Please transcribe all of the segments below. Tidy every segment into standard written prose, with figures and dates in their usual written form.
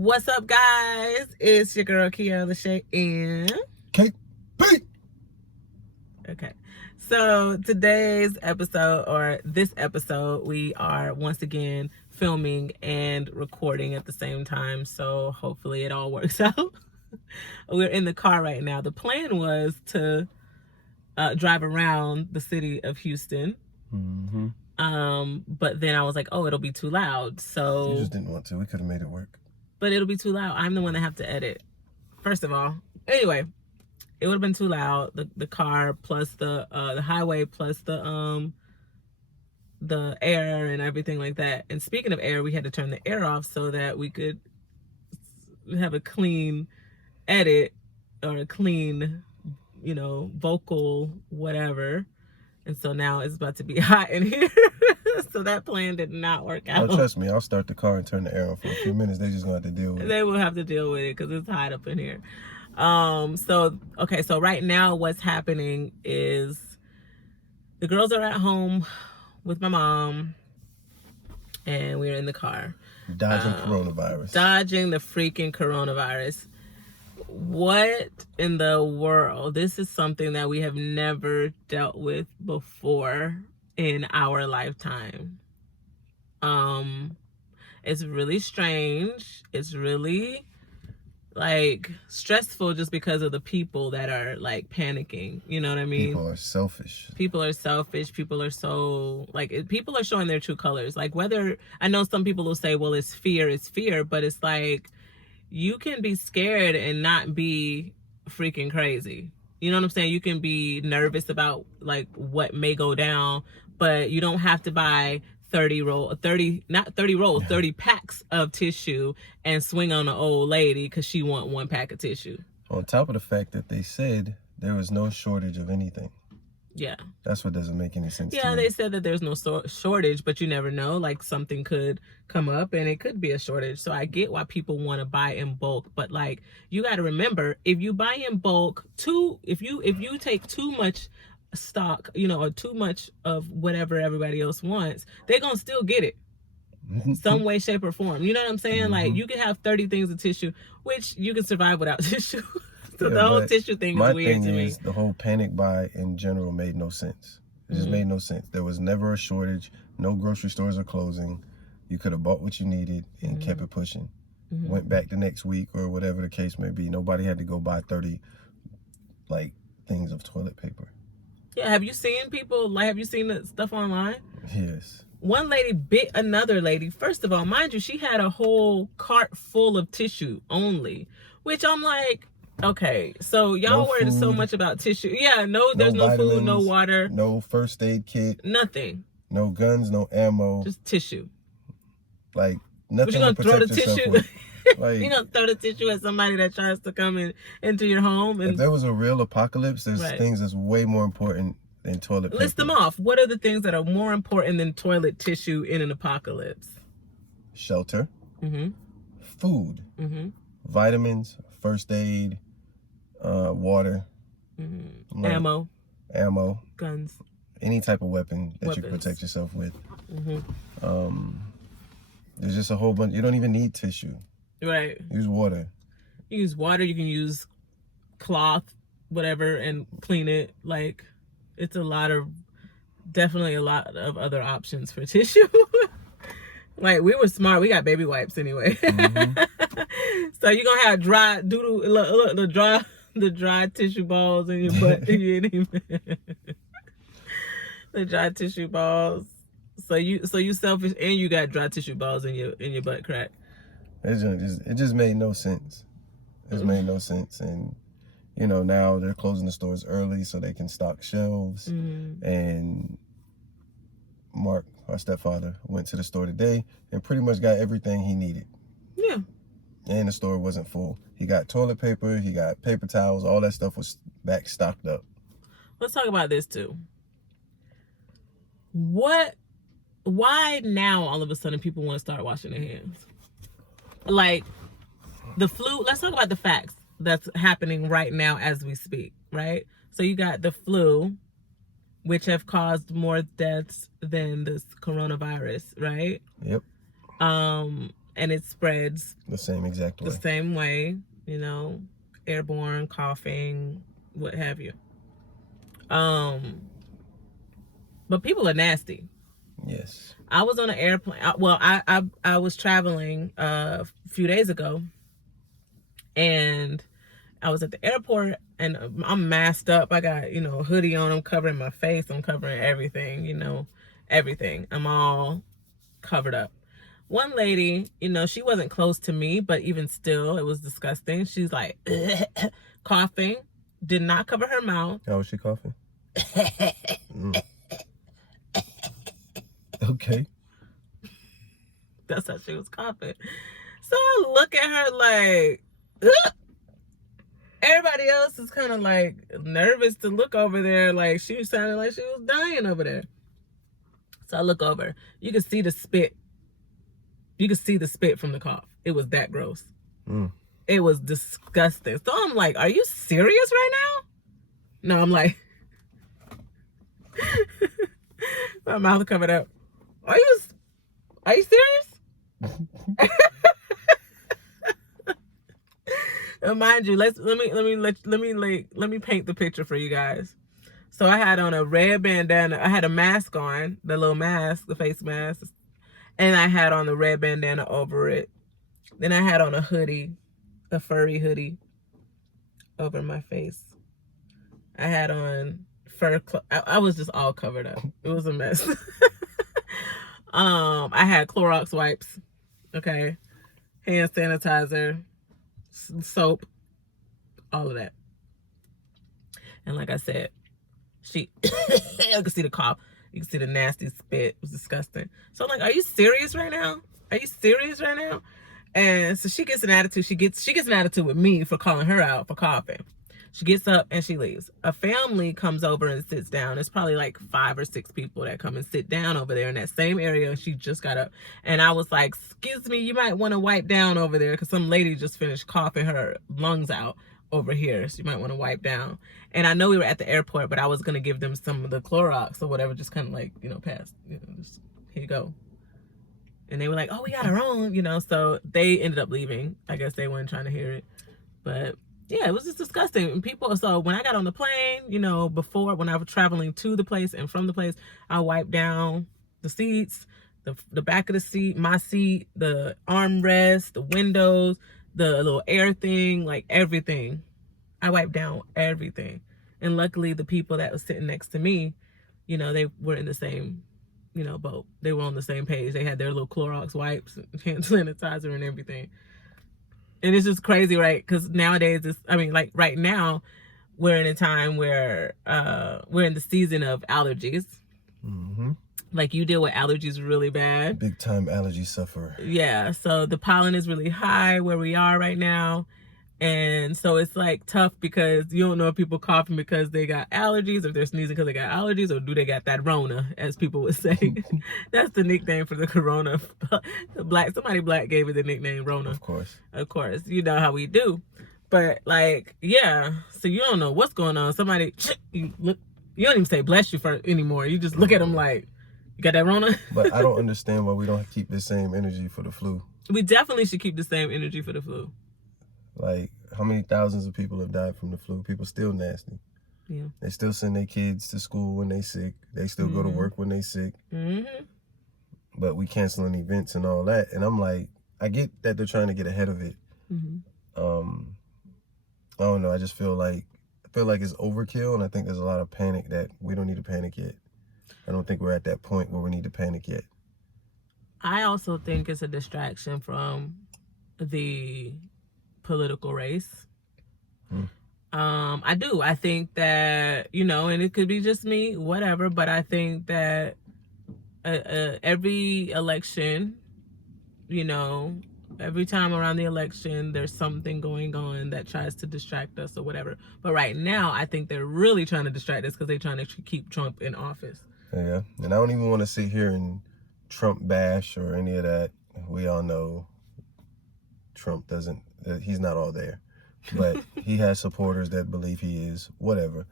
What's up, guys? It's your girl Kiara Lachey and KP. okay. So today's episode, or this episode, we are once again filming and recording at the same time. So hopefully it all works out. We're in the car right now. The plan was to drive around the city of Houston. But then I was like, oh, it'll be too loud. So You just didn't want to. We could have made it work. But it'll be too loud. I'm the one that have to edit. First of all. Anyway, it would have been too loud. The car plus the highway plus the air and everything like that. And speaking of air, we had to turn the air off so that we could have a clean edit or a clean, vocal whatever. And so now it's about to be hot in here. So that plan did not work out. Oh, trust me, I'll start the car and turn the air on for a few minutes. They just gonna have to deal with it. They will have to deal with it because it's hot up in here. So right now what's happening is the girls are at home with my mom and we're in the car. Dodging coronavirus. Dodging the freaking coronavirus. What in the world? This is something that we have never dealt with before in our lifetime. It's really strange. It's really stressful just because of the people that are panicking. You know what I mean? People are selfish. People are selfish. People are so people are showing their true colors. Whether I know some people will say, well, it's fear, but it's you can be scared and not be freaking crazy. You know what I'm saying? You can be nervous about what may go down, but you don't have to buy 30 packs of tissue and swing on an old lady because she want one pack of tissue. On top of the fact that they said there was no shortage of anything. Yeah. That's what doesn't make any sense to me. They said that there's no shortage, but you never know. Something could come up and it could be a shortage. So I get why people want to buy in bulk, but you got to remember, if you buy in bulk, if you take too much stock, or too much of whatever everybody else wants, they're going to still get it. Some way, shape, or form. You know what I'm saying? You can have 30 things of tissue, which you can survive without tissue. So the whole tissue thing is weird to me. The whole panic buy in general made no sense. It just made no sense. There was never a shortage. No grocery stores are closing. You could have bought what you needed and kept it pushing. Went back the next week or whatever the case may be. Nobody had to go buy 30 things of toilet paper. Yeah, have you seen the stuff online? Yes. One lady bit another lady. First of all, mind you, she had a whole cart full of tissue only, which I'm like, okay, so y'all worried so much about tissue. Yeah, there's no food, no water. No first aid kit. Nothing. No guns, no ammo. Just tissue. Nothing but you're gonna to throw protect the tissue. with. You're gonna throw the tissue at somebody that tries to come into your home. And if there was a real apocalypse, there's things that's way more important than toilet paper. List them off. What are the things that are more important than toilet tissue in an apocalypse? Shelter. Food. Vitamins. First aid. Water. Ammo. Guns. Any type of weapon that you can protect yourself with. There's just a whole bunch. You don't even need tissue. Right. Use water. You use water. You can use cloth, whatever, and clean it. It's definitely a lot of other options for tissue. We were smart. We got baby wipes anyway. So you're gonna have dry doodle. Look, the dry tissue balls in your butt. The dry tissue balls. So you selfish and you got dry tissue balls in your butt crack. It just made no sense. It made no sense. And now they're closing the stores early so they can stock shelves. And Mark, our stepfather, went to the store today and pretty much got everything he needed. Yeah. And the store wasn't full. He got toilet paper, he got paper towels, all that stuff was back stocked up. Let's talk about this too. Why now all of a sudden people want to start washing their hands? The flu, let's talk about the facts that's happening right now as we speak, right? So you got the flu, which have caused more deaths than this coronavirus, right? Yep. and it spreads the same exact way. The same way, you know, airborne, coughing, what have you. But people are nasty. Yes. I was on an airplane. I was traveling a few days ago, and I was at the airport, and I'm masked up. I got, you know, a hoodie on. I'm covering my face. I'm covering everything, you know, everything. I'm all covered up. One lady, you know, she wasn't close to me, but even still, it was disgusting. She's like coughing, did not cover her mouth. How was she coughing? Okay. That's how she was coughing. So I look at her like, ugh. Everybody else is kind of like nervous to look over there. Like she sounded like she was dying over there. So I look over. You can see the spit. You can see the spit from the cough. It was that gross. It was disgusting. So I'm like, are you serious right now? No, I'm like, my mouth covered up. Are you serious? Mind you, let me paint the picture for you guys. So I had on a red bandana. I had a mask on, the little mask, the face mask, and I had on the red bandana over it. Then I had on a hoodie, a furry hoodie, over my face. I had on fur. I was just all covered up. It was a mess. I had Clorox wipes, okay, hand sanitizer, soap, all of that. And like I said, you can see the cough, you can see the nasty spit. It was disgusting. So I'm like, are you serious right now? Are you serious right now? And so she gets an attitude. She gets an attitude with me for calling her out for coughing. She gets up and she leaves. A family comes over and sits down. It's probably like 5 or 6 people that come and sit down over there in that same area. She just got up. And I was like, excuse me, you might want to wipe down over there because some lady just finished coughing her lungs out over here. So you might want to wipe down. And I know we were at the airport, but I was going to give them some of the Clorox or whatever, just kind of like, you know, pass, you know, just, here you go. And they were like, oh, we got our own, you know. So they ended up leaving. I guess they weren't trying to hear it. But yeah, it was just disgusting. And people, so when I got on the plane, you know, before, when I was traveling to the place and from the place, I wiped down the seats, the back of the seat, my seat, the armrest, the windows, the little air thing, like everything. I wiped down everything. And luckily the people that was sitting next to me, you know, they were in the same, you know, boat. They were on the same page. They had their little Clorox wipes, hand sanitizer and everything. And it's just crazy, right? Because nowadays, like right now, we're in a time where we're in the season of allergies. Mm-hmm. Like you deal with allergies really bad. Big time allergy sufferer. Yeah, so the pollen is really high where we are right now. And so it's like tough because you don't know if people coughing because they got allergies, or if they're sneezing because they got allergies, or do they got that Rona, as people would say. That's the nickname for the corona. Somebody black gave it the nickname Rona. Of course. You know how we do. But like, yeah, so you don't know what's going on. Somebody, you don't even say bless you for anymore. You just look at them like, you got that Rona? But I don't understand why we don't keep the same energy for the flu. We definitely should keep the same energy for the flu. Like, how many thousands of people have died from the flu? People still nasty. Yeah. They still send their kids to school when they sick. They still go to work when they sick. Mm-hmm. But we canceling events and all that. And I'm like, I get that they're trying to get ahead of it. Mm-hmm. I don't know. I just feel like it's overkill, and I think there's a lot of panic that we don't need to panic yet. I don't think we're at that point where we need to panic yet. I also think it's a distraction from the political race. I do. I think that, you know, and it could be just me, whatever, but I think that every election, you know, every time around the election, there's something going on that tries to distract us or whatever. But right now, I think they're really trying to distract us because they're trying to keep Trump in office. Yeah. And I don't even want to sit here and Trump bash or any of that. We all know Trump he's not all there. But he has supporters that believe he is, whatever.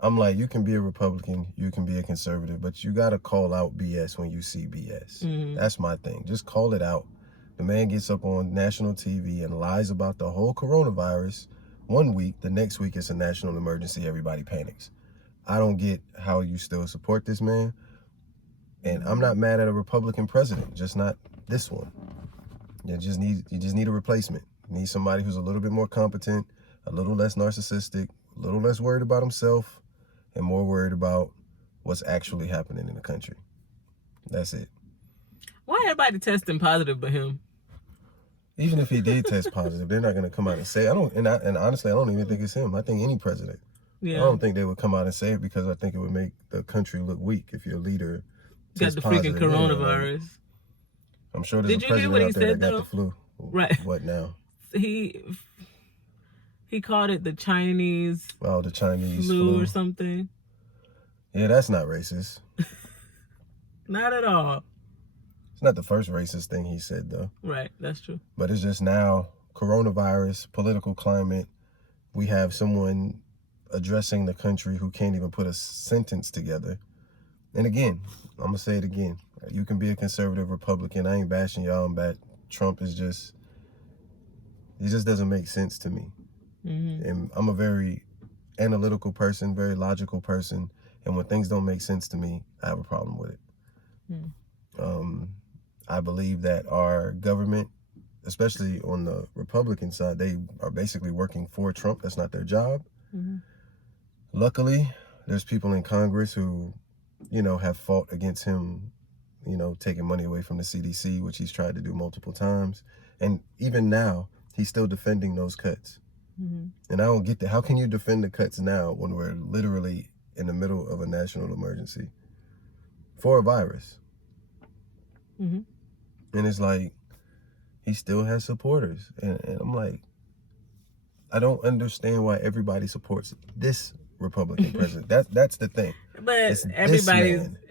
I'm like, you can be a Republican, you can be a conservative, but you got to call out BS when you see BS. Mm-hmm. That's my thing. Just call it out. The man gets up on national TV and lies about the whole coronavirus 1 week. The next week it's a national emergency. Everybody panics. I don't get how you still support this man. And I'm not mad at a Republican president, just not this one. You just need a replacement. You need somebody who's a little bit more competent, a little less narcissistic, a little less worried about himself, and more worried about what's actually happening in the country. That's it. Why everybody testing positive but him? Even if he did test positive, they're not going to come out and say it. And honestly, I don't even think it's him. I think any president. Yeah. I don't think they would come out and say it because I think it would make the country look weak if your leader got the freaking coronavirus. I'm sure there's a president out there that got the flu. Right. What now? He called it the Chinese. Oh, the Chinese flu or something. Yeah, that's not racist. Not at all. It's not the first racist thing he said, though. Right, that's true. But it's just now coronavirus, political climate. We have someone addressing the country who can't even put a sentence together. And again, I'm going to say it again. You can be a conservative Republican. I ain't bashing y'all. Trump is just, it just doesn't make sense to me. Mm-hmm. And I'm a very analytical person, very logical person. And when things don't make sense to me, I have a problem with it. Mm. I believe that our government, especially on the Republican side, they are basically working for Trump. That's not their job. Mm-hmm. Luckily, there's people in Congress who, have fought against him, taking money away from the CDC, which he's tried to do multiple times. And even now, he's still defending those cuts. Mm-hmm. And I don't get that. How can you defend the cuts now when we're literally in the middle of a national emergency for a virus? Mm-hmm. And it's like, he still has supporters. And I'm like, I don't understand why everybody supports this Republican president. That's the thing. But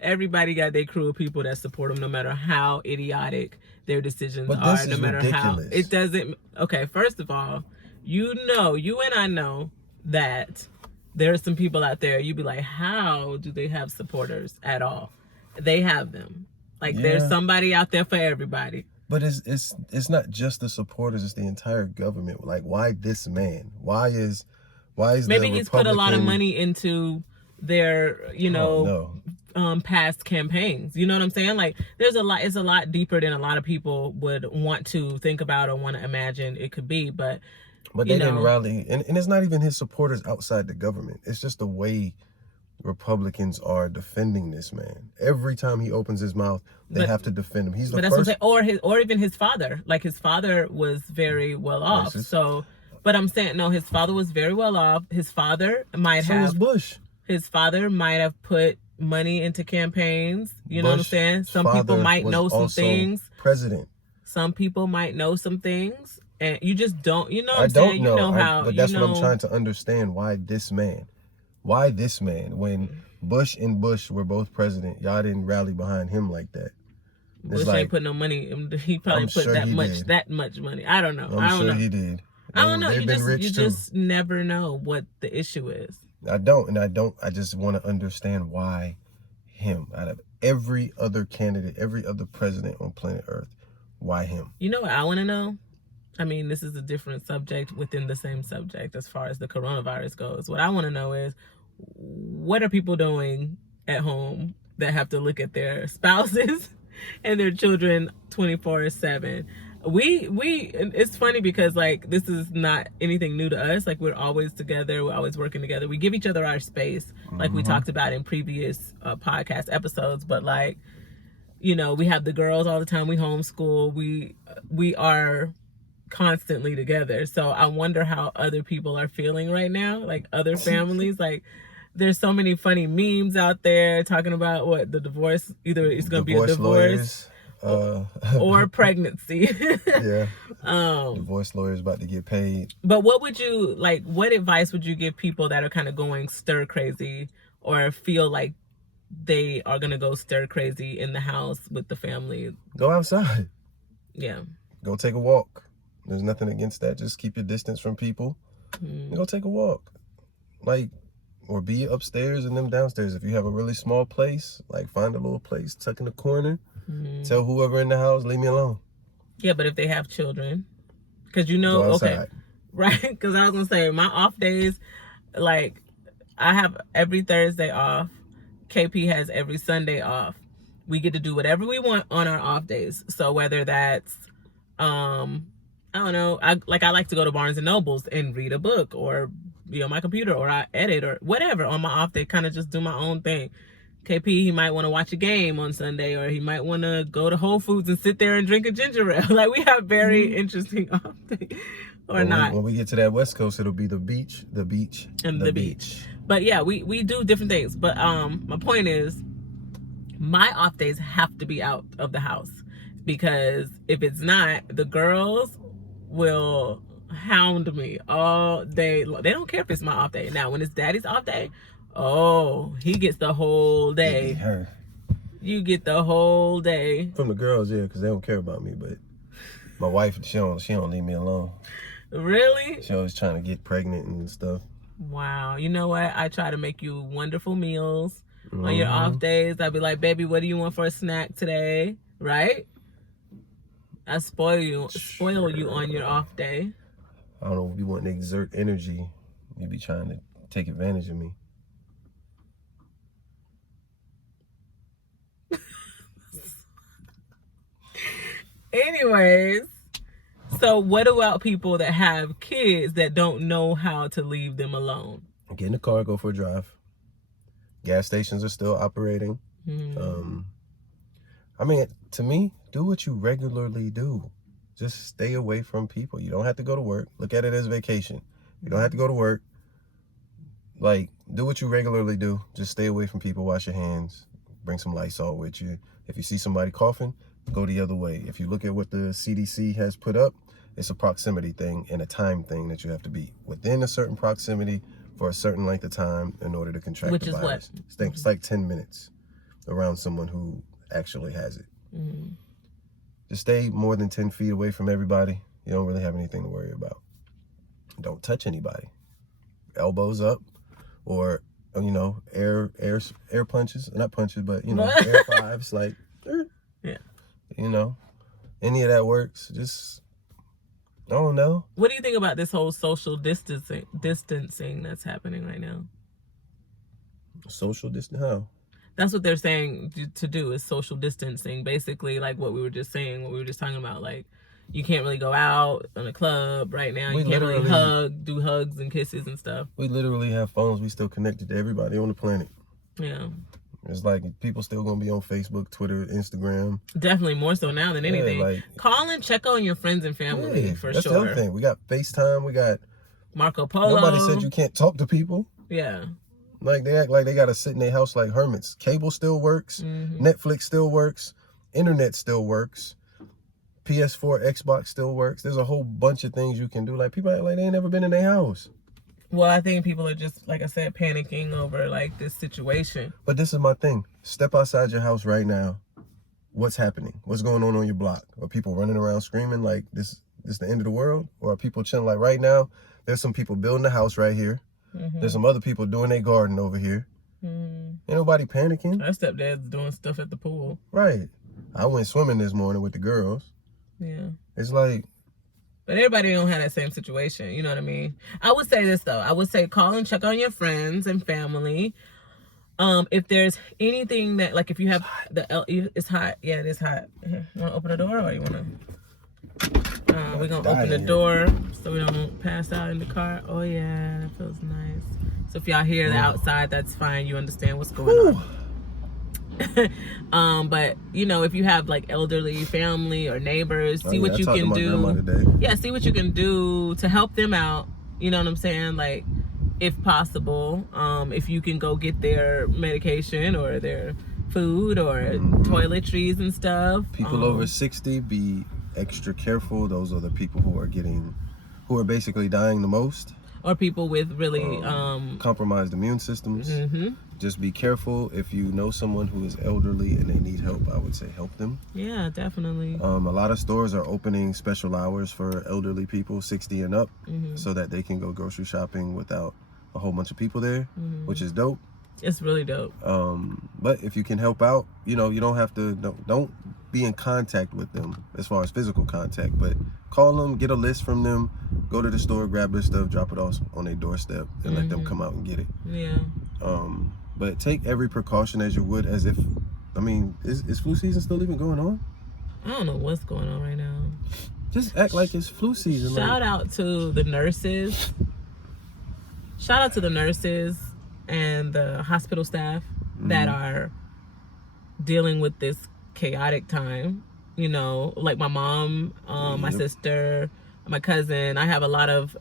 everybody got their crew of people that support him, no matter how idiotic their decisions are, no matter ridiculous. How it doesn't. Okay, first of all, you and I know that there are some people out there. You'd be like, how do they have supporters at all? They have them. Like there's somebody out there for everybody. But it's not just the supporters, it's the entire government. Like, why this man? Why is maybe he's put a lot of money into their, past campaigns. You know what I'm saying? Like it's a lot deeper than a lot of people would want to think about or want to imagine it could be. But they didn't rally, and it's not even his supporters outside the government. It's just the way Republicans are defending this man. Every time he opens his mouth, they have to defend him. He's the first. That's what I'm saying. Or even his father. Like his father was very well off. So, but I'm saying no. His father was very well off. His father might have. So was Bush. His father might have put money into campaigns. You know what I'm saying? Some people might know some things. President. Some people might know some things, and you just don't. You know what I'm saying? You know how. But that's what I'm trying to understand. Why this man? Why this man? When Bush and Bush were both president, y'all didn't rally behind him like that. Bush ain't put no money. He probably put that much money. I don't know. I'm sure he did. I don't know. You just never know what the issue is. I don't. I just want to understand why him out of every other candidate, every other president on planet Earth. Why him? You know what I want to know? I mean, this is a different subject within the same subject as far as the coronavirus goes. What I want to know is, what are people doing at home that have to look at their spouses and their children 24/7? It's funny because like this is not anything new to us. Like we're always together, we're always working together. We give each other our space, like we talked about in previous podcast episodes. But like, we have the girls all the time. We homeschool. We are constantly together. So I wonder how other people are feeling right now, like other families. Like there's so many funny memes out there talking about what the divorce, either it's going to be a divorce or pregnancy. Yeah. Divorce lawyers about to get paid. But what advice would you give people that are kind of going stir crazy or feel like they are going to go stir crazy in the house with the family? Go outside. Yeah. Go take a walk. There's nothing against that. Just keep your distance from people. Go take a walk. Or be upstairs and them downstairs. If you have a really small place, find a little place, tuck in the corner. Tell whoever in the house, leave me alone. Yeah, but if they have children, because Go okay, outside. right? Because I was gonna say my off days, like I have every Thursday off. KP has every Sunday off. We get to do whatever we want on our off days. So whether that's I don't know, I like to go to Barnes and Nobles and read a book or be on my computer or I edit or whatever on my off day, kind of just do my own thing. KP, he might want to watch a game on Sunday, or he might want to go to Whole Foods and sit there and drink a ginger ale. Like, we have very interesting off days. Or not. When we get to that West Coast, it'll be the beach, and the beach. But yeah, we do different things. But my point is, my off days have to be out of the house, because if it's not, the girls will hound me all day. They don't care if it's my off day. Now, when it's daddy's off day, oh, he gets the whole day. Her. You get the whole day. From the girls, yeah, because they don't care about me. But my wife, she don't leave me alone. Really? She always trying to get pregnant and stuff. Wow. You know what? I try to make you wonderful meals on your off days. I'd be like, baby, what do you want for a snack today? Right? I spoil you on your off day. I don't know if you want to exert energy. You be trying to take advantage of me. Anyways, so what about people that have kids that don't know how to leave them alone? Get in the car, go for a drive. Gas stations are still operating. I mean, to me, do what you regularly do. Just stay away from people. You don't have to go to work. Look at it as vacation. You don't have to go to work. Like, do what you regularly do. Just stay away from people. Wash your hands. Bring some Lysol with you. If you see somebody coughing, go the other way. If you look at what the CDC has put up, it's a proximity thing and a time thing that you have to be within a certain proximity for a certain length of time in order to contract the virus. Which is what? It's like 10 minutes around someone who actually has it. Just stay more than 10 feet away from everybody. You don't really have anything to worry about. Don't touch anybody. Elbows up, or air punches, not punches, but air fives, like yeah. Any of that works. Just, I don't know. What do you think about this whole social distancing that's happening right now? Social distance? How? That's what they're saying to do, is social distancing. Basically, like what we were just saying, what we were just talking about. Like, you can't really go out in a club right now. You can't really do hugs and kisses and stuff. We literally have phones. We still connected to everybody on the planet. Yeah. It's like people still gonna be on Facebook, Twitter, Instagram. Definitely more so now than anything. Yeah, call and check on your friends and family for sure. That's the other thing. We got FaceTime. We got Marco Polo. Nobody said you can't talk to people. Yeah. Like, they act like they gotta sit in their house like hermits. Cable still works. Netflix still works. Internet still works. PS4, Xbox still works. There's a whole bunch of things you can do. Like, people act like they ain't never been in their house. Well, I think people are just, like I said, panicking over, like, this situation. But this is my thing. Step outside your house right now. What's happening? What's going on your block? Are people running around screaming like this is the end of the world? Or are people chilling? Like, right now, there's some people building a house right here. There's some other people doing their garden over here. Ain't nobody panicking. My stepdad's doing stuff at the pool. Right. I went swimming this morning with the girls. Yeah. It's like... But everybody don't have that same situation, you know what I mean? I would say this, though. I would say call and check on your friends and family. If there's anything that, like, if you have it's hot. Yeah, it is hot. You want to open the door, or you want to... we're going to open the door so we don't pass out in the car. Oh, yeah, that feels nice. So if y'all hear the outside, that's fine. You understand what's going on. But if you have like elderly family or neighbors, see what you can do. Yeah, see what you can do to help them out. You know what I'm saying? Like, if possible, if you can go get their medication or their food or toiletries and stuff. People over 60, be extra careful. Those are the people who are basically dying the most. Or people with really compromised immune systems. Just be careful. If you know someone who is elderly and they need help, I would say help them. Yeah, definitely. A lot of stores are opening special hours for elderly people 60 and up so that they can go grocery shopping without a whole bunch of people there, which is dope. It's really dope. But if you can help out, you know, you don't have to, don't be in contact with them as far as physical contact, but call them, get a list from them, go to the store, grab their stuff, drop it off on their doorstep, and let them come out and get it. Yeah. But take every precaution as you would as if, I mean, is flu season still even going on? I don't know what's going on right now. Just act like it's flu season. Shout out to the nurses. Shout out to the nurses and the hospital staff that are dealing with this chaotic time. You know, like my mom, my sister, my cousin. I have a lot of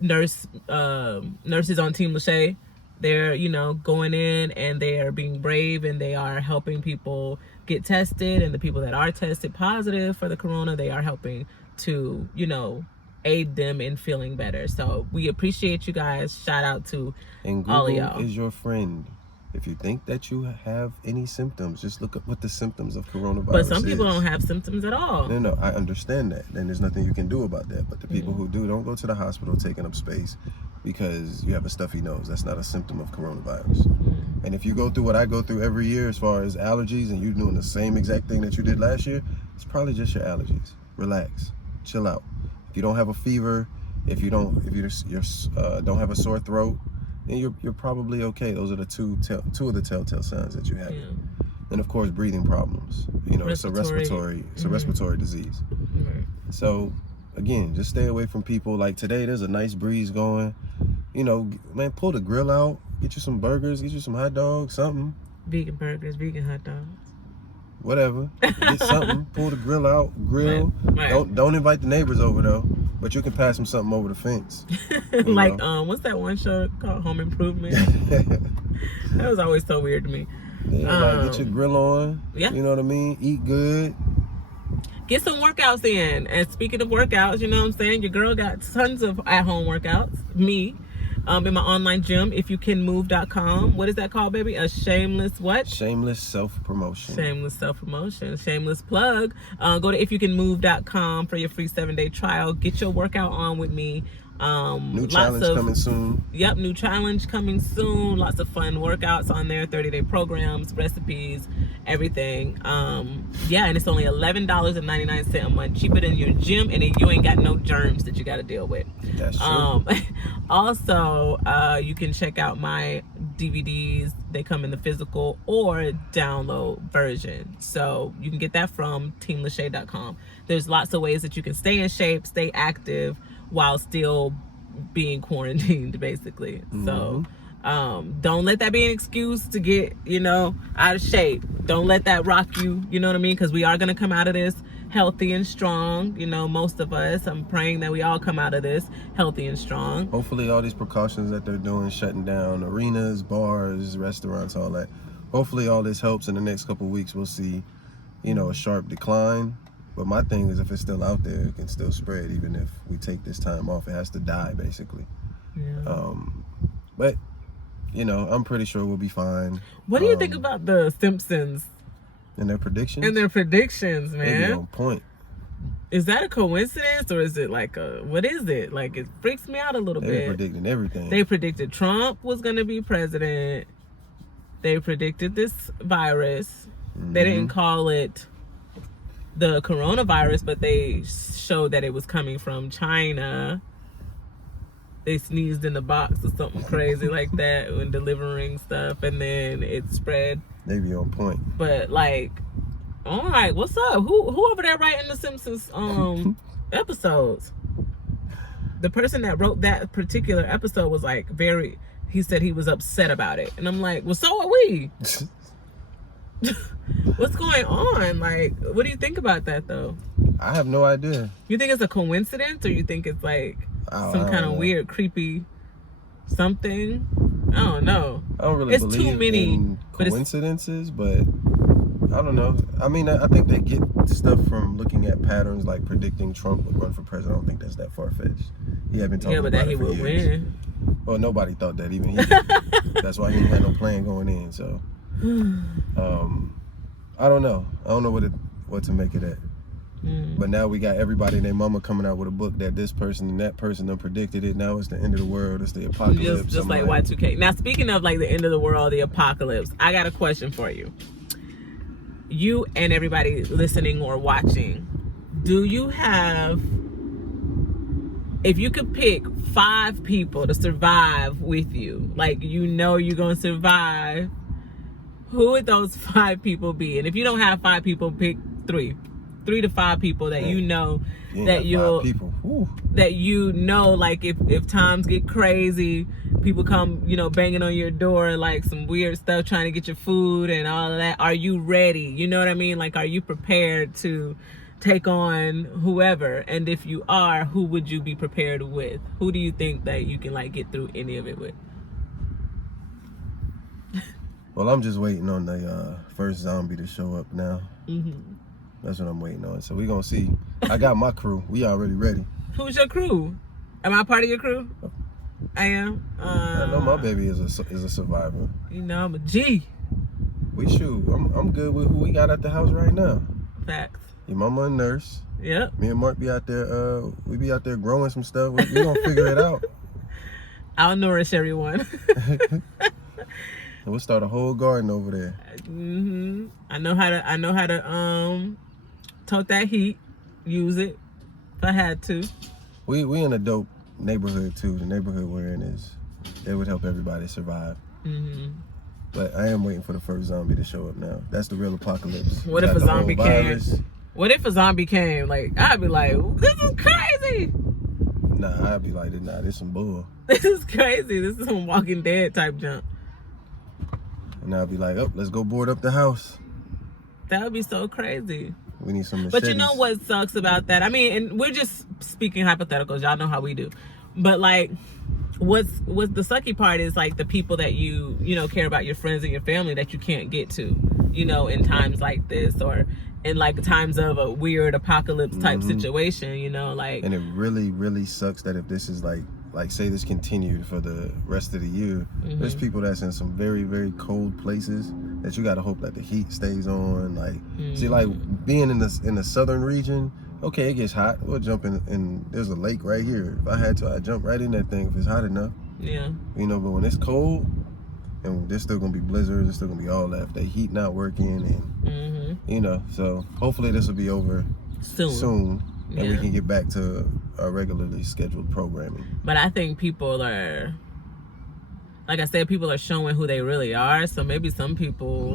nurses on Team Lachey. They're, you know, going in and they are being brave and they are helping people get tested, and the people that are tested positive for the corona, they are helping to, you know, aid them in feeling better. So we appreciate you guys. Shout out to all of y'all. And Google is your friend. If you think that you have any symptoms, just look up what the symptoms of coronavirus But some people don't have symptoms at all. No, I understand that. And there's nothing you can do about that. But the people who do, don't go to the hospital taking up space because you have a stuffy nose. That's not a symptom of coronavirus. And if you go through what I go through every year as far as allergies, and you're doing the same exact thing that you did last year, it's probably just your allergies. Relax, chill out. If you don't have a fever, if you don't have a sore throat, then you're probably okay. Those are the two of the telltale signs that you have. Yeah. And of course, breathing problems. You know, it's a respiratory disease. Right. So again, just stay away from people. Like today, there's a nice breeze going. You know, man, pull the grill out, get you some burgers, get you some hot dogs, something. Vegan burgers, vegan hot dogs. Whatever. Get something. Pull the grill out, grill. Right. Don't invite the neighbors over though. But you can pass them something over the fence. Like what's that one show called, Home Improvement? That was always so weird to me. Yeah, like get your grill on. Yeah. You know what I mean? Eat good. Get some workouts in. And speaking of workouts, you know what I'm saying? Your girl got tons of at-home workouts. Me. In my online gym, ifyoucanmove.com. What is that called, baby? A shameless what? Shameless self-promotion. Shameless self-promotion. Shameless plug. Go to ifyoucanmove.com for your free 7-day trial. Get your workout on with me. New challenge coming soon. Yep, new challenge coming soon. Lots of fun workouts on there, 30-day programs, recipes, everything. Yeah, and it's only $11.99 a month, cheaper than your gym, and you ain't got no germs that you got to deal with. That's true. Also, you can check out my DVDs. They come in the physical or download version. So you can get that from teamlachey.com. There's lots of ways that you can stay in shape, stay active, while still being quarantined, basically. So don't let that be an excuse to get, you know, out of shape. Don't let that rock you, you know what I mean? Because we are going to come out of this healthy and strong, you know, most of us. I'm praying that we all come out of this healthy and strong. Hopefully all these precautions that they're doing, shutting down arenas, bars, restaurants, all that, hopefully all this helps. In the next couple of weeks we'll see, you know, a sharp decline. But my thing is, if it's still out there, it can still spread. Even if we take this time off, it has to die, basically. Yeah. But, you know, I'm pretty sure we'll be fine. What do you think about the Simpsons? And their predictions? And their predictions, man. They be on point. Is that a coincidence, or is it like what is it? Like, it freaks me out a little bit. They're predicting everything. They predicted Trump was going to be president. They predicted this virus. They didn't call it the coronavirus, but they showed that it was coming from China. They sneezed in the box or something crazy like that when delivering stuff, and then it spread. They be on point. But like, all right, what's up? Who over there writing the Simpsons episodes? The person that wrote that particular episode was like he said he was upset about it, and I'm like, well, so are we. What's going on? Like, what do you think about that, though? I have no idea. You think it's a coincidence, or you think it's like some kind of weird, creepy something? I don't know. I don't really believe in coincidences, but I don't know. I mean, I think they get stuff from looking at patterns, like predicting Trump would run for president. I don't think that's that far-fetched. He had been talking about it for years. Yeah, but that he would win. Well, nobody thought that, even he did. That's why he didn't have no plan going in, so... I don't know. I don't know what to make of that. But now we got everybody and their mama coming out with a book that this person and that person done predicted it. Now it's the end of the world. It's the apocalypse. Just like Y2K. Now, speaking of like the end of the world, the apocalypse, I got a question for you. You and everybody listening or watching, do you have, if you could pick 5 people to survive with you, like you know you're going to survive, who would those 5 people be? And if you don't have 5 people, pick 3 to 5 people that you know that you'll that you know, like if times get crazy, people come, you know, banging on your door, like some weird stuff, trying to get your food and all of that. Are you ready? You know what I mean? Like, are you prepared to take on whoever? And if you are, who would you be prepared with? Who do you think that you can like get through any of it with? Well, I'm just waiting on the first zombie to show up now. That's what I'm waiting on. So we're going to see. I got my crew. We already ready. Who's your crew? Am I part of your crew? I am. I know my baby is a survivor. You know, I'm a G. We shoot. I'm good with who we got at the house right now. Facts. Your mama a nurse. Yep. Me and Mark be out there. We be out there growing some stuff. We gonna figure it out. I'll nourish everyone. We'll start a whole garden over there. I know how to tote that heat, use it if I had to. We in a dope neighborhood too. The neighborhood we're in it would help everybody survive. But I am waiting for the first zombie to show up now. That's the real apocalypse. What if a zombie came? What if a zombie came? Like, I'd be like, this is crazy. Nah, I'd be like, nah, this some bull. This is crazy. This is some Walking Dead type junk. And I'd be like, oh, let's go board up the house. That would be so crazy. We need some machetes. But you know what sucks about that? I mean, and we're just speaking hypotheticals. Y'all know how we do. But like, what's the sucky part is like the people that you know care about, your friends and your family that you can't get to, you know, in times like this or in like times of a weird apocalypse type situation, you know, like. And it really, really sucks that if this is like say this continued for the rest of the year, there's people that's in some very, very cold places that you got to hope that the heat stays on. Like, see, like being in the southern region, okay, it gets hot. We'll jump in, and there's a lake right here. If I had to, I'd jump right in that thing if it's hot enough. Yeah. You know, but when it's cold, and there's still gonna be blizzards, there's still gonna be all that. If the heat not working, and you know, so hopefully this will be over soon. And we can get back to our regularly scheduled programming. But I think people are, like I said, people are showing who they really are. So maybe some people,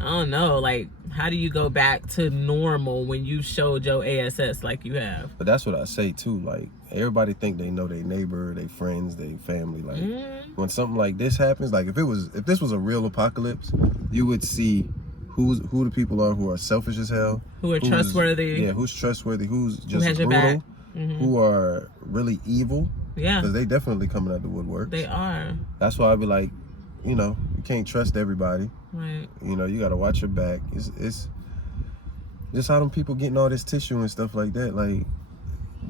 I don't know, like, how do you go back to normal when you showed your ASS like you have? But that's what I say too. Like, everybody think they know their neighbor, their friends, their family. Like, when something like this happens, like if this was a real apocalypse, you would see who the people are who are selfish as hell, who are trustworthy. Who's trustworthy, who's just brutal, who are really evil. Yeah, because they definitely coming out the woodwork. They are. That's why I'd be like, you know, you can't trust everybody. Right. You know, you got to watch your back. It's just how them people getting all this tissue and stuff like that. Like,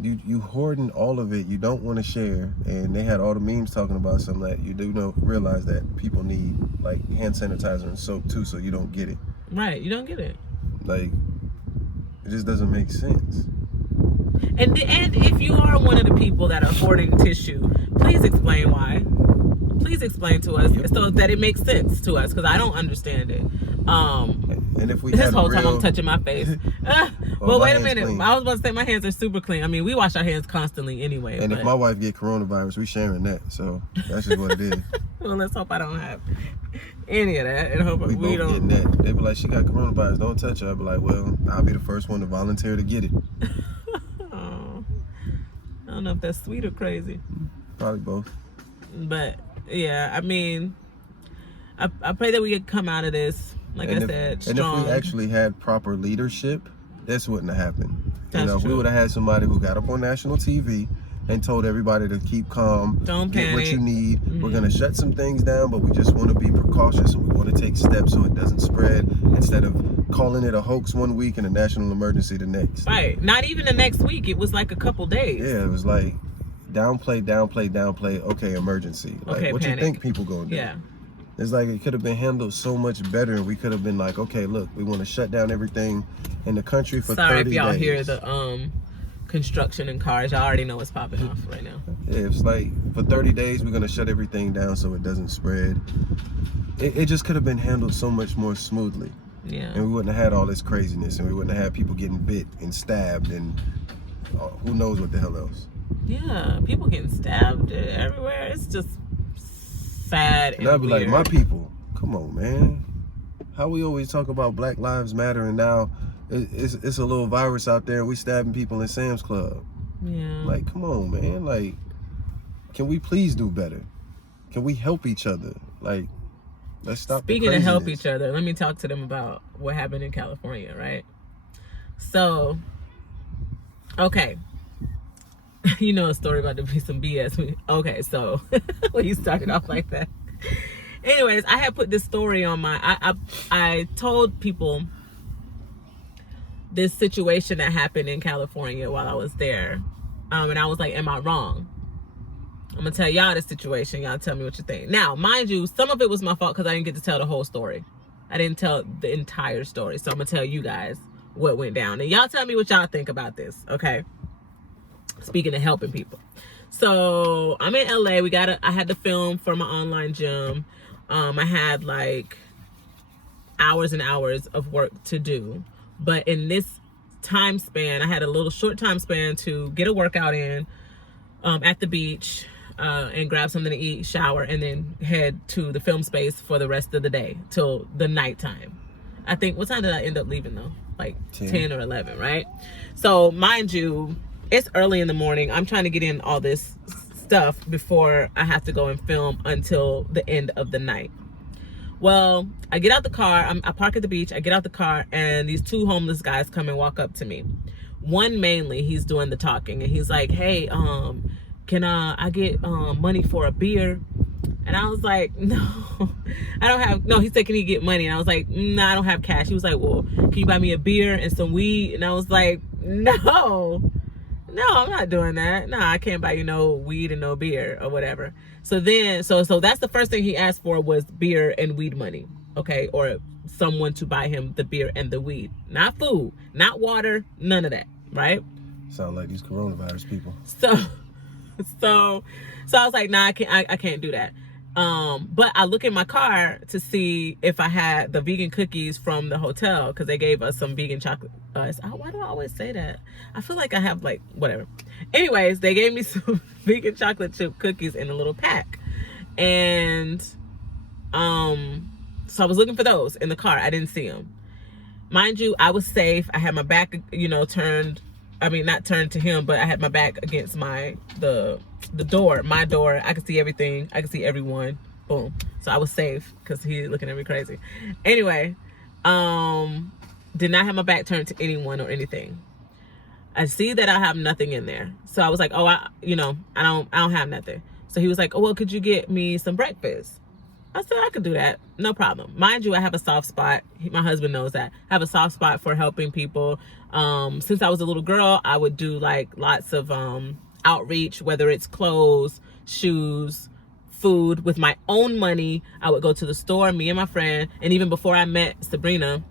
you hoarding all of it. You don't want to share. And they had all the memes talking about something that you do realize that people need, like hand sanitizer and soap too, so you don't get it. Right, you don't get it. Like, it just doesn't make sense. And if you are one of the people that are hoarding tissue, please explain why. Please explain to us so that it makes sense to us, because I don't understand it. And if we this whole time I'm touching my face. Well, wait a minute. Clean. I was about to say my hands are super clean. I mean, we wash our hands constantly anyway. And if my wife get coronavirus, we sharing that. So that's just what it is. Well, let's hope I don't have any of that, and hope we both don't. Getting that. They be like, she got coronavirus. Don't touch her. I be like, well, I'll be the first one to volunteer to get it. Oh, I don't know if that's sweet or crazy. Probably both. But yeah, I mean, I pray that we could come out of this, like I said, strong. And if we actually had proper leadership, this wouldn't have happened. That's true. We would have had somebody who got up on national TV and told everybody to keep calm, don't get panic. What you need. We're gonna shut some things down, but we just want to be precautious and we want to take steps so it doesn't spread, instead of calling it a hoax one week and a national emergency the next. Right. Not even the next week. It was like a couple days. Yeah, it was like downplay. Okay, emergency. Like, okay, what panic. you think people gonna do? Yeah. It's like it could have been handled so much better, and we could have been like, okay, look, we want to shut down everything in the country for 30 days. Sorry if y'all hear the construction and cars. Y'all already know what's popping off right now. Yeah, it's like for 30 days we're gonna shut everything down so it doesn't spread. It just could have been handled so much more smoothly. Yeah. And we wouldn't have had all this craziness, and we wouldn't have had people getting bit and stabbed and who knows what the hell else. Yeah, people getting stabbed everywhere. It's just sad and I'd be weird. like, my people, come on, man. How we always talk about Black Lives Matter, and now it's a little virus out there. We stabbing people in Sam's Club. Yeah. Like, come on, man. Like, can we please do better? Can we help each other? Like, let's stop. Speaking of help each other, let me talk to them about what happened in California, right? So, okay. You know a story about to be some BS. Okay, so when you started off like that. Anyways, I had put this story on my. I told people this situation that happened in California while I was there, and I was like, "Am I wrong?" I'm gonna tell y'all the situation. Y'all tell me what you think. Now, mind you, some of it was my fault because I didn't get to tell the whole story. I didn't tell the entire story, so I'm gonna tell you guys what went down, and y'all tell me what y'all think about this, okay? Speaking of helping people, so I'm in LA. I had to film for my online gym. I had like hours and hours of work to do, but in this time span, I had a little short time span to get a workout in at the beach and grab something to eat, shower, and then head to the film space for the rest of the day till the nighttime. I think, what time did I end up leaving though? Like 10 or 11, right? So mind you, it's early in the morning. I'm trying to get in all this stuff before I have to go and film until the end of the night. Well, I get out the car. I park at the beach. I get out the car, and these two homeless guys come and walk up to me. One mainly, he's doing the talking, and he's like, "Hey, can I get money for a beer?" And I was like, "No, I don't have." No, he said, "Can he get money?" And I was like, "No, I don't have cash." He was like, "Well, can you buy me a beer and some weed?" And I was like, No, I'm not doing that. No, I can't buy you no weed and no beer or whatever. So then, so that's the first thing he asked for was beer and weed money, okay? Or someone to buy him the beer and the weed. Not food, not water, none of that, right? Sound like these coronavirus people. So I was like, nah, I can't do that. But I look in my car to see if I had the vegan cookies from the hotel, because they gave us some vegan chocolate. Why do I always say that? I feel like I have like whatever. Anyways, they gave me some vegan chocolate chip cookies in a little pack, and so I was looking for those in the car. I didn't see them. Mind you, I was safe. I had my back, turned. I mean, not turned to him, but I had my back against the door, my door. I could see everything. I could see everyone. Boom. So I was safe because he's looking at me crazy. Anyway, did not have my back turned to anyone or anything. I see that I have nothing in there. So I was like, oh, I don't have nothing. So he was like, oh, well, could you get me some breakfast? I said, I could do that. No problem. Mind you, I have a soft spot. My husband knows that. I have a soft spot for helping people. Since I was a little girl, I would do like lots of outreach, whether it's clothes, shoes, food. With my own money, I would go to the store, me and my friend. And even before I met Sabrina,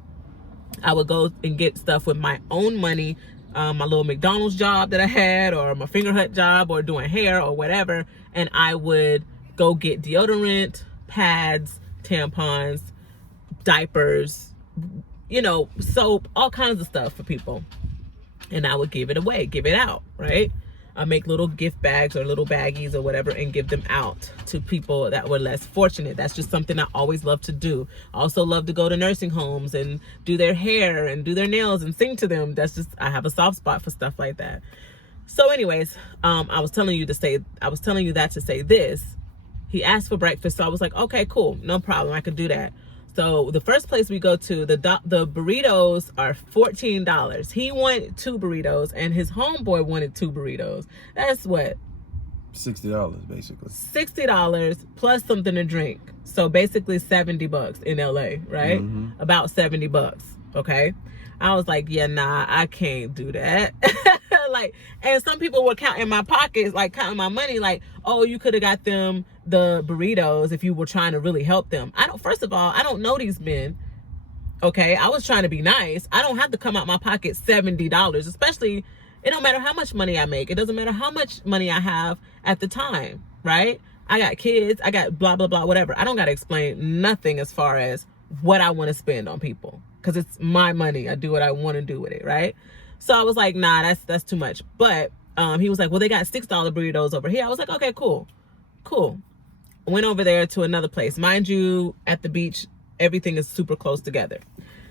I would go and get stuff with my own money. My little McDonald's job that I had, or my finger hut job, or doing hair or whatever. And I would go get deodorant, pads, tampons, diapers, soap, all kinds of stuff for people. And I would give it away, give it out, right? I make little gift bags or little baggies or whatever and give them out to people that were less fortunate. That's just something I always love to do. I also love to go to nursing homes and do their hair and do their nails and sing to them. I have a soft spot for stuff like that. So anyways, I was telling you that to say this. He asked for breakfast, so I was like, okay, cool, no problem, I could do that. So the first place we go to, the burritos are $14. He wanted 2 burritos, and his homeboy wanted 2 burritos. That's what? $60 basically. $60 plus something to drink. So basically $70 in LA, right? Mm-hmm. About $70, okay? I was like, yeah, nah, I can't do that. And some people were counting my pockets, like counting my money, like, oh, you could have got them the burritos if you were trying to really help them. First of all, I don't know these men. Okay, I was trying to be nice. I don't have to come out my pocket $70, especially, it don't matter how much money I make. It doesn't matter how much money I have at the time, right? I got kids, I got blah, blah, blah, whatever. I don't got to explain nothing as far as what I want to spend on people, because it's my money. I do what I want to do with it, right? So I was like, nah, that's too much. But he was like, well, they got $6 burritos over here. I was like, okay, cool. Went over there to another place. Mind you, at the beach, everything is super close together.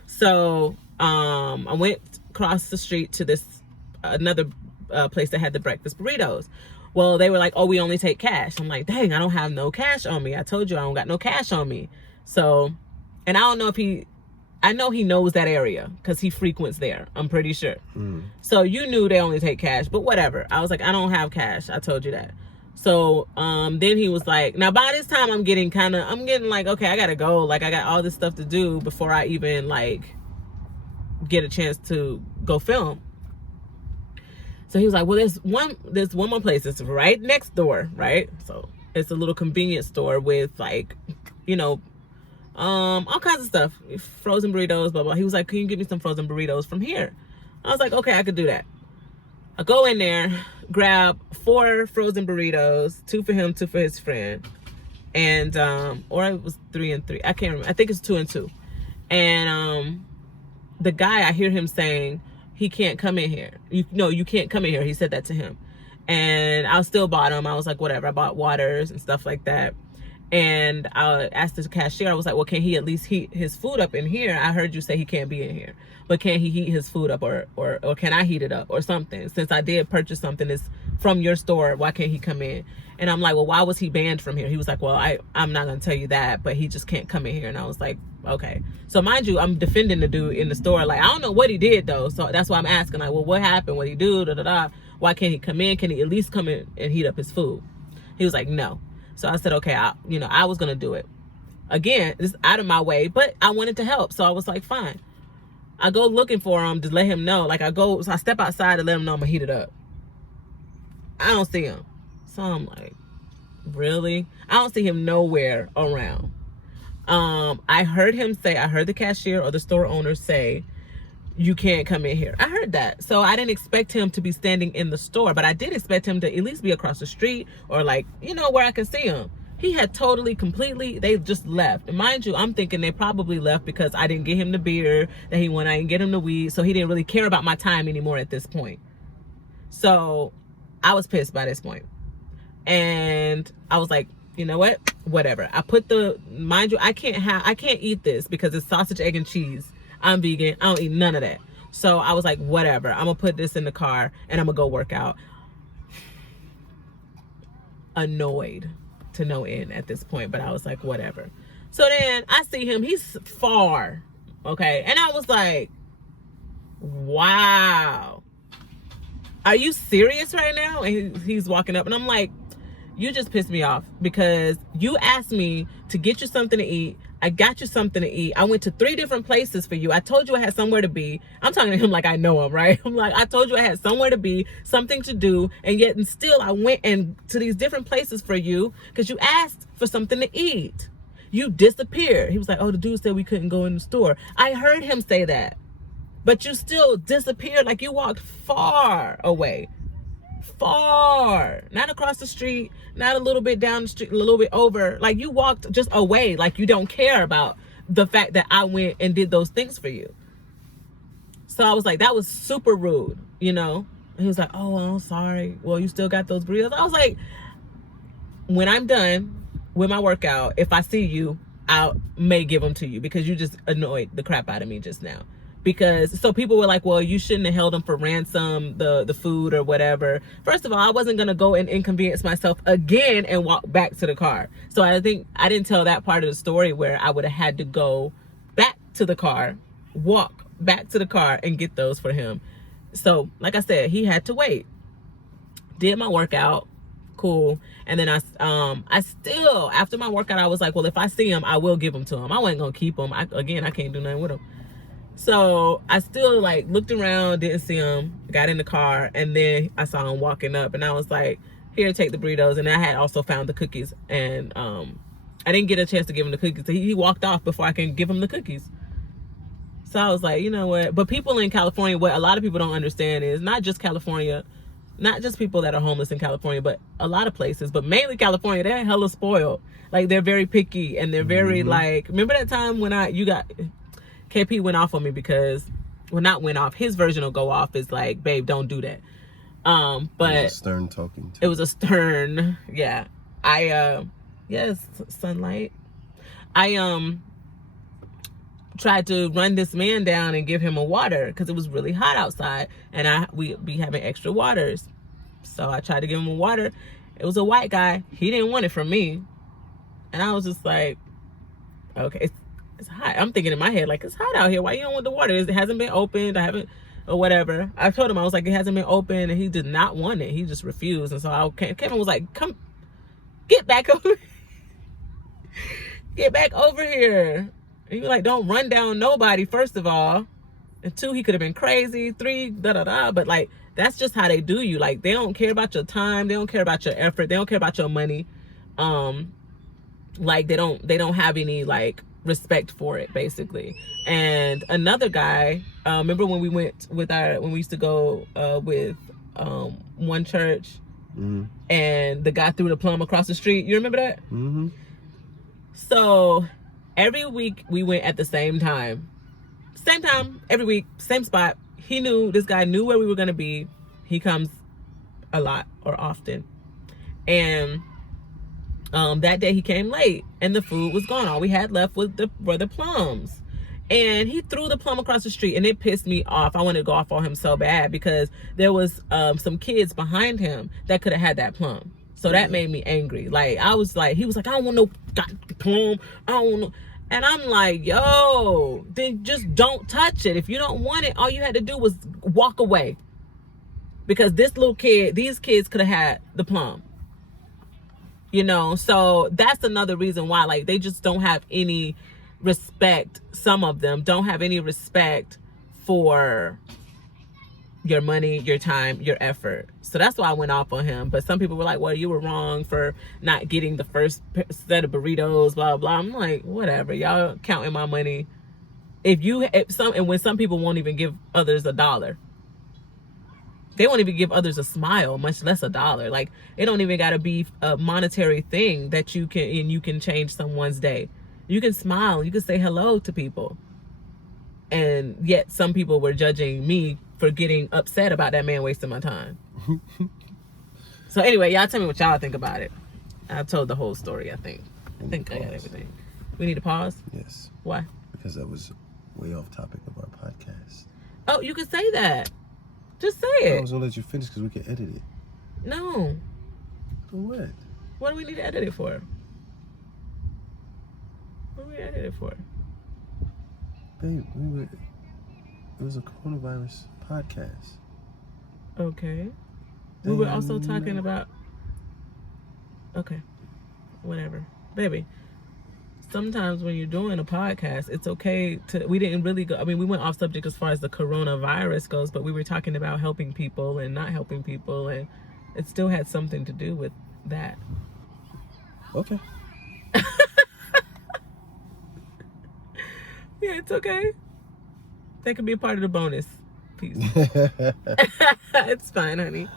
So I went across the street to this another place that had the breakfast burritos. Well, they were like, oh, we only take cash. I'm like, dang, I don't have no cash on me. I told you I don't got no cash on me. So, and I don't know if I know he knows that area because he frequents there. I'm pretty sure. So you knew they only take cash, but whatever. I was like, I don't have cash. I told you that. So then he was like, now by this time I'm getting like, okay, I gotta go. Like I got all this stuff to do before I even like get a chance to go film. So he was like, well, there's one more place. It's right next door, right? So it's a little convenience store with like, you know, all kinds of stuff, frozen burritos, blah, blah. He was like, can you give me some frozen burritos from here? I was like, okay, I could do that. I go in there, grab 4 frozen burritos, 2 for him, 2 for his friend. And, or it was 3 and 3. I can't remember. I think it's 2 and 2. And, the guy, I hear him saying, he can't come in here. You can't come in here. He said that to him. And I still bought him. I was like, whatever. I bought waters and stuff like that. And I asked the cashier, I was like, well, can he at least heat his food up in here? I heard you say he can't be in here, but can he heat his food up or can I heat it up or something? Since I did purchase something that's from your store, why can't he come in? And I'm like, well, why was he banned from here? He was like, well, I'm not going to tell you that, but he just can't come in here. And I was like, okay. So mind you, I'm defending the dude in the store. Like, I don't know what he did though. So that's why I'm asking, like, well, what happened? What he do? Da, da, da. Why can't he come in? Can he at least come in and heat up his food? He was like, no. So I said, okay, I was going to do it. Again, it's out of my way, but I wanted to help. So I was like, fine. I go looking for him to let him know. Like so I step outside to let him know I'm going to heat it up. I don't see him. So I'm like, really? I don't see him nowhere around. I heard the cashier or the store owner say, you can't come in here. I heard that. So I didn't expect him to be standing in the store, but I did expect him to at least be across the street or like, where I can see him. He had completely, they just left. And mind you, I'm thinking they probably left because I didn't get him the beer that he wanted. I didn't get him the weed. So he didn't really care about my time anymore at this point. So I was pissed by this point. And I was like, you know what? Whatever. I put mind you, I can't eat this because it's sausage, egg, and cheese. I'm vegan. I don't eat none of that. So I was like, whatever. I'm going to put this in the car and I'm going to go work out. Annoyed to no end at this point, but I was like, whatever. So then I see him. He's far. Okay. And I was like, wow. Are you serious right now? And he's walking up and I'm like, you just pissed me off because you asked me to get you something to eat. I got you something to eat. I went to 3 different places for you. I told you I had somewhere to be. I'm talking to him like I know him, right? I'm like, I told you I had somewhere to be, something to do, and yet and still I went to these different places for you because you asked for something to eat. You disappeared. He was like, oh, the dude said we couldn't go in the store. I heard him say that, but you still disappeared. Like you walked far away. Far, not across the street, not a little bit down the street, a little bit over. Like you walked just away, like you don't care about the fact that I went and did those things for you. So I was like, that was super rude, And he was like, oh, I'm sorry. Well, you still got those burritos. I was like, when I'm done with my workout, if I see you, I may give them to you because you just annoyed the crap out of me just now. So people were like, well, you shouldn't have held them for ransom, the food or whatever. First of all, I wasn't going to go and inconvenience myself again and walk back to the car. So I think I didn't tell that part of the story where I would have had to go back to the car, walk back to the car and get those for him. So like I said, he had to wait. Did my workout. Cool. And then I still, after my workout, I was like, well, if I see him, I will give them to him. I wasn't going to keep them. I can't do nothing with them. So I still looked around, didn't see him, got in the car, and then I saw him walking up and I was like, here, take the burritos. And I had also found the cookies, and I didn't get a chance to give him the cookies. He walked off before I can give him the cookies. So I was like, you know what? But people in California, what a lot of people don't understand is not just California, not just people that are homeless in California, but a lot of places, but mainly California, they're hella spoiled. Like, they're very picky, and they're very like, remember that time when KP went off on me because, well, not went off, his version will go off is like, babe, don't do that. But it was a stern talking to. It was a stern, yeah. Yes, sunlight. I tried to run this man down and give him a water because it was really hot outside, and we be having extra waters. So I tried to give him a water. It was a white guy. He didn't want it from me. And I was just like, okay, it's hot. I'm thinking in my head, like, it's hot out here. Why you don't want the water? It hasn't been opened. I haven't, or whatever. I told him, I was like, it hasn't been opened, and he did not want it. He just refused. And so Kevin was like, come, get back over get back over here. And you're like, don't run down nobody, first of all. And 2, he could have been crazy. 3, da-da-da. But, like, that's just how they do you. Like, they don't care about your time. They don't care about your effort. They don't care about your money. Like, they don't have any, like, respect for it, basically. And another guy, remember when we went with when we used to go with one church, and the guy threw the plum across the street? You remember that? Mm-hmm. So every week we went at the same time, every week, same spot. This guy knew where we were going to be. He comes a lot or often. And that day he came late, and the food was gone. All we had left were the plums. And he threw the plum across the street, and it pissed me off. I wanted to go off on him so bad because there was some kids behind him that could have had that plum. So that made me angry. Like, I was like, he was like, I don't want no plum. I don't want no. And I'm like, yo, then just don't touch it. If you don't want it, all you had to do was walk away. Because these kids could have had the plum. You know, so that's another reason why, like, they just don't have any respect. Some of them don't have any respect for your money, your time, your effort. So that's why I went off on him. But some people were like, well, you were wrong for not getting the first set of burritos, blah, blah. I'm like, whatever. Y'all counting my money. And when some people won't even give others $1. They won't even give others a smile, much less $1. Like, it don't even got to be a monetary thing that you can change someone's day. You can smile. You can say hello to people. And yet some people were judging me for getting upset about that man wasting my time. So anyway, y'all tell me what y'all think about it. I told the whole story, I think. I got everything. We need to pause? Yes. Why? Because that was way off topic of our podcast. Oh, you can say that. Just say it. I was going to let you finish because we can edit it. No. For what? What do we need to edit it for? What do we edit it for? Babe, it was a coronavirus podcast. Okay. We were also talking about... Okay. Whatever. Baby, sometimes when you're doing a podcast, it's okay to... We didn't really go... I mean, we went off subject as far as the coronavirus goes, but we were talking about helping people and not helping people, and it still had something to do with that. Okay. Yeah, it's okay. That could be a part of the bonus piece. It's fine, honey.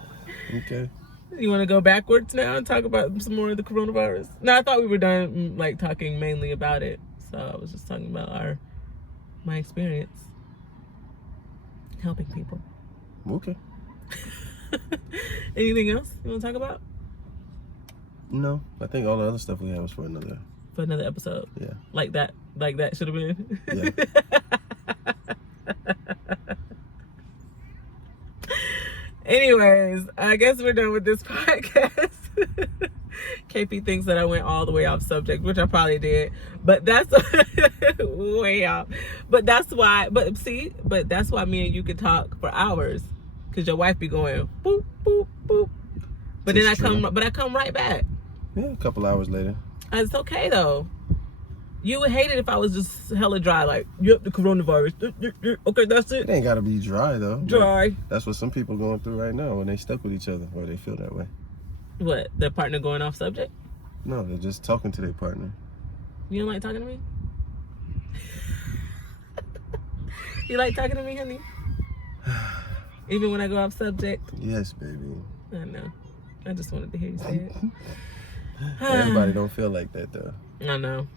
Okay. You want to go backwards now and talk about some more of the coronavirus? No, I thought we were done, like, talking mainly about it. So I was just talking about my experience helping people. Okay. Anything else you want to talk about? No, I think all the other stuff we had was for another episode. Yeah. Like that should have been. Yeah. Anyways, I guess we're done with this podcast. KP thinks that I went all the way off subject, which I probably did, but that's way off. But that's why me and you can talk for hours, because your wife be going boop boop boop. But then I come right back. Yeah, a couple hours later. It's okay though. You would hate it if I was just hella dry, like, yep, the coronavirus. Okay, that's it. It ain't gotta be dry though. Dry. That's what some people are going through right now when they stuck with each other, or they feel that way. What? Their partner going off subject? No, they're just talking to their partner. You don't like talking to me? You like talking to me, honey? Even when I go off subject? Yes, baby. I know. I just wanted to hear you say it. Everybody don't feel like that, though. I know.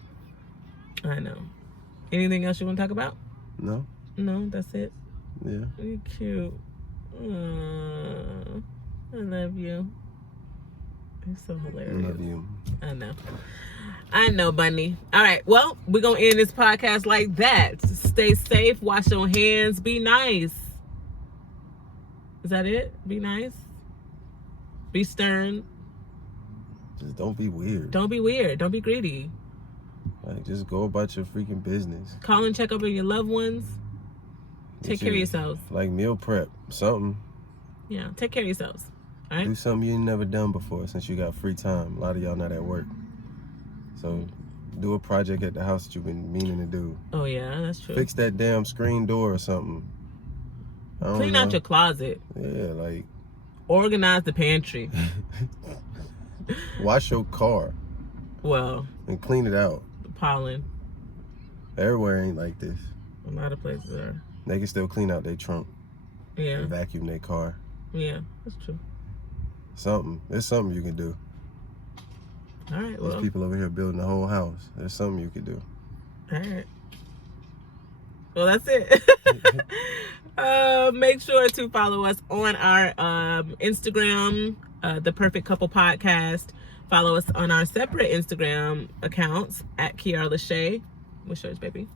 Anything else you want to talk about? No? No, that's it. Yeah. You're cute. Aww. I love you. You're so hilarious. I love you. I know, Bunny. All right. Well, we're going to end this podcast like that. Stay safe. Wash your hands. Be nice. Is that it? Be nice. Be stern. Just don't be weird. Don't be weird. Don't be greedy. Like, just go about your freaking business. Call and check up on your loved ones. Take care of yourselves. Like meal prep. Something. Yeah. Take care of yourselves. All right? Do something you ain't never done before since you got free time. A lot of y'all not at work. So do a project at the house that you've been meaning to do. Oh, yeah. That's true. Fix that damn screen door or something. Clean out your closet. Yeah, like. Organize the pantry. Wash your car. Well. And clean it out. The pollen. Everywhere ain't like this. A lot of places are. They can still clean out their trunk. Yeah. And vacuum their car. Yeah, that's true. Something. There's something you can do. All right, well. There's people over here building a whole house. There's something you can do. All right. Well, that's it. Make sure to follow us on our Instagram, The Perfect Couple Podcast. Follow us on our separate Instagram accounts at Kiara Lachey. What's yours, baby?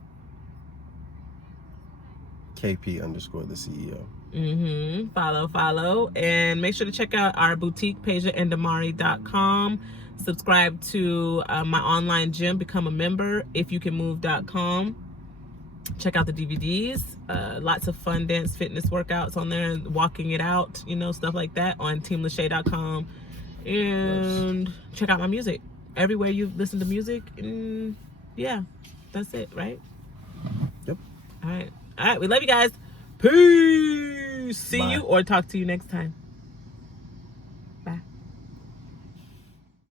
KP_the CEO. Follow. And make sure to check out our boutique page at endamari.com. Subscribe to my online gym, become a member, ifyoucanmove.com. Check out the DVDs. Lots of fun dance fitness workouts on there, walking it out, stuff like that on teamlachey.com. And check out my music everywhere you listen to music. And yeah, that's it, right? Yep. All right. We love you guys. Peace. See Bye. you or talk to you next time.